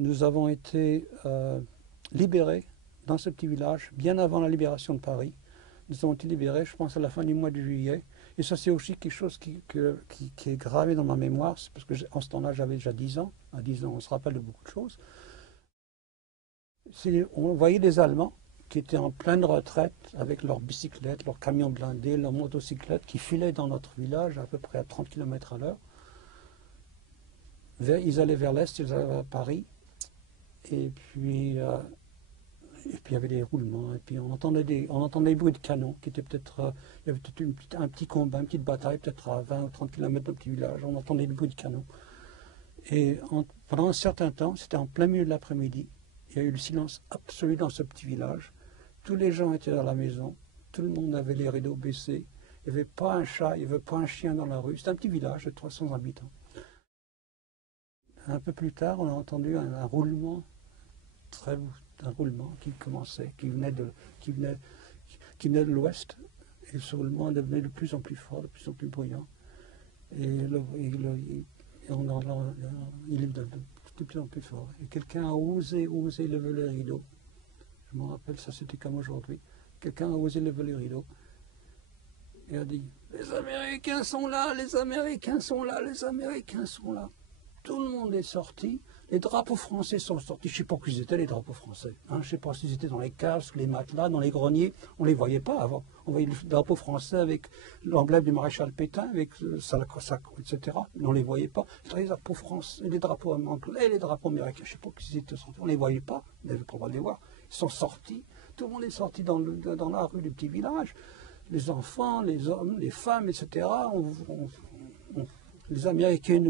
nous avons été libérés dans ce petit village, bien avant la libération de Paris. Nous avons été libérés, je pense, à la fin du mois de juillet. Et ça, c'est aussi quelque chose qui est gravé dans ma mémoire, parce qu'en ce temps-là, j'avais déjà 10 ans. À 10 ans, on se rappelle de beaucoup de choses. On voyait des Allemands qui étaient en pleine retraite avec leurs bicyclettes, leurs camions blindés, leurs motocyclettes, qui filaient dans notre village à peu près à 30 km à l'heure. Ils allaient vers l'est, ils allaient vers Paris. Et puis il y avait des roulements, et puis on entendait des bruits de canon, qui étaient peut-être, il y avait peut-être un petit combat, une petite bataille, peut-être à 20 ou 30 km d'un petit village, on entendait des bruits de canon. Et pendant un certain temps, c'était en plein milieu de l'après-midi, il y a eu le silence absolu dans ce petit village. Tous les gens étaient dans la maison, tout le monde avait les rideaux baissés, il n'y avait pas un chat, il n'y avait pas un chien dans la rue, c'était un petit village de 300 habitants. Un peu plus tard, on a entendu un roulement, un roulement qui commençait, qui venait de l'ouest, et ce roulement devenait de plus en plus fort, de plus en plus bruyant, et il est de plus en plus fort. Et quelqu'un a osé lever le rideau. Je me rappelle, ça c'était comme aujourd'hui. Quelqu'un a osé lever le rideau et a dit « Les Américains sont là, les Américains sont là, les Américains sont là ». Tout le monde est sorti, les drapeaux français sont sortis. Je ne sais pas où ils étaient, les drapeaux français. Je ne sais pas s'ils étaient dans les casques, les matelas, dans les greniers. On ne les voyait pas avant. On voyait le drapeau français avec l'emblème du maréchal Pétain, avec Salakosak, etc. Mais on ne les voyait pas. Les drapeaux français, les drapeaux anglais, les drapeaux américains, je ne sais pas où ils étaient sortis. On ne les voyait pas, on n'avait pas le droit de les voir. Ils sont sortis, tout le monde est sorti dans la rue du petit village. Les enfants, les hommes, les femmes, etc. Les Américains,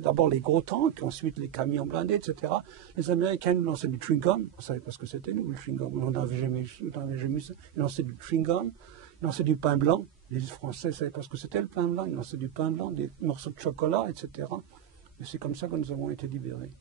d'abord les gros tanks, ensuite les camions blindés, etc. Les Américains nous lançaient du chewing-gum. On ne savait pas ce que c'était, nous, le chewing-gum. On n'avait jamais eu ça. Ils lançaient du chewing-gum, ils lançaient du pain blanc. Les Français ne savaient pas ce que c'était, le pain blanc. Ils lançaient du pain blanc, des morceaux de chocolat, etc. Et c'est comme ça que nous avons été libérés.